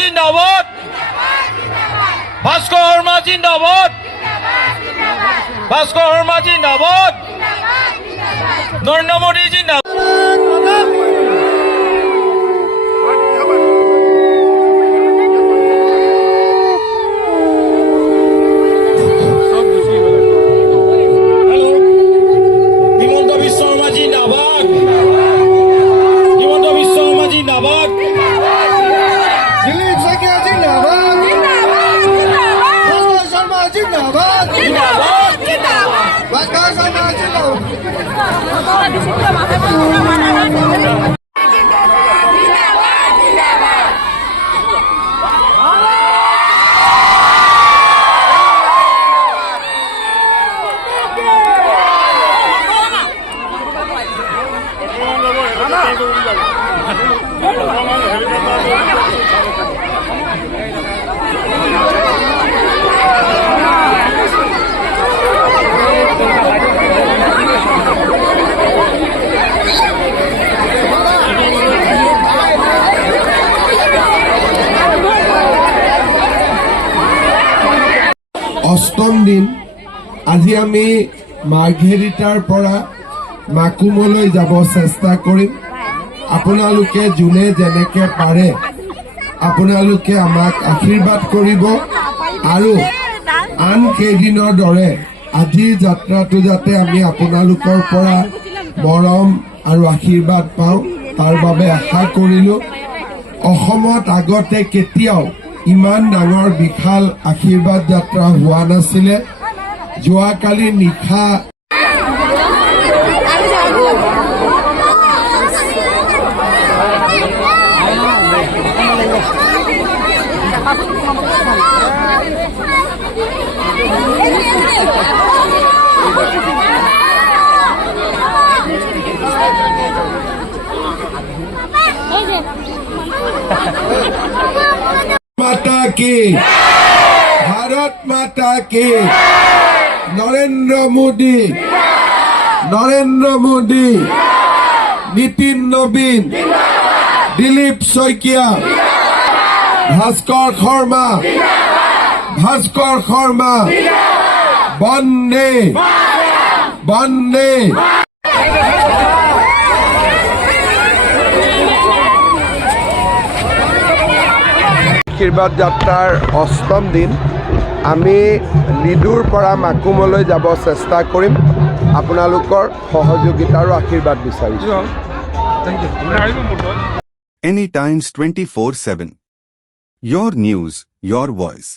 জিন্দাবাদ ভাস্কৰ শৰ্মা জিন্দাবাদ ভাস্কৰ শৰ্মা জিন্দাবাদ নৰেন্দ্ৰ মোদী জিন্দাবাদ হিমন্ত বিশ্ব শৰ্মা জিন্দাবাদ হিমন্ত বিশ্ব শৰ্মা জিন্দাবাদ দিলীপ শইকীয়া জিন্দাবাদ ভাস্কৰ শৰ্মা জিন্দাবাদ ভাস্কৰ শৰ্মা জিন্দাবাদ অষ্টম দিন আজি আমি মাৰ্ঘেৰিটাৰ পৰা মাকুমলৈ যাব চেষ্টা কৰিম। আপোনালোকে যোনে যেনেকে পাৰে আপোনালোকে আমাক আশীৰ্বাদ কৰিব আৰু আন কেইদিনৰ দৰে আজিৰ যাত্ৰাটো যাতে আমি আপোনালোকৰ পৰা মৰম আৰু আশীৰ্বাদ পাওঁ তাৰ বাবে আশা কৰিলোঁ। অসমত আগতে কেতিয়াও ইমান ডাঙৰ বিশাল আশীৰ্বাদ যাত্ৰা হোৱা নাছিলে। যোৱাকালি নিশা माता की भारत माता की नरेंद्र मोदी नीतिन नवीन दिलीप शइकिया भास्कर शर्मा बंदे আশীৰ্বাদ যাত্ৰাৰ অষ্টম দিন আমি লিডুৰ পৰা মাকুমলৈ যাব চেষ্টা কৰিম। আপোনালোকৰ সহযোগিতা আৰু আশীৰ্বাদ বিচাৰিছোঁ। Anytimes 24/7. Your news, your voice.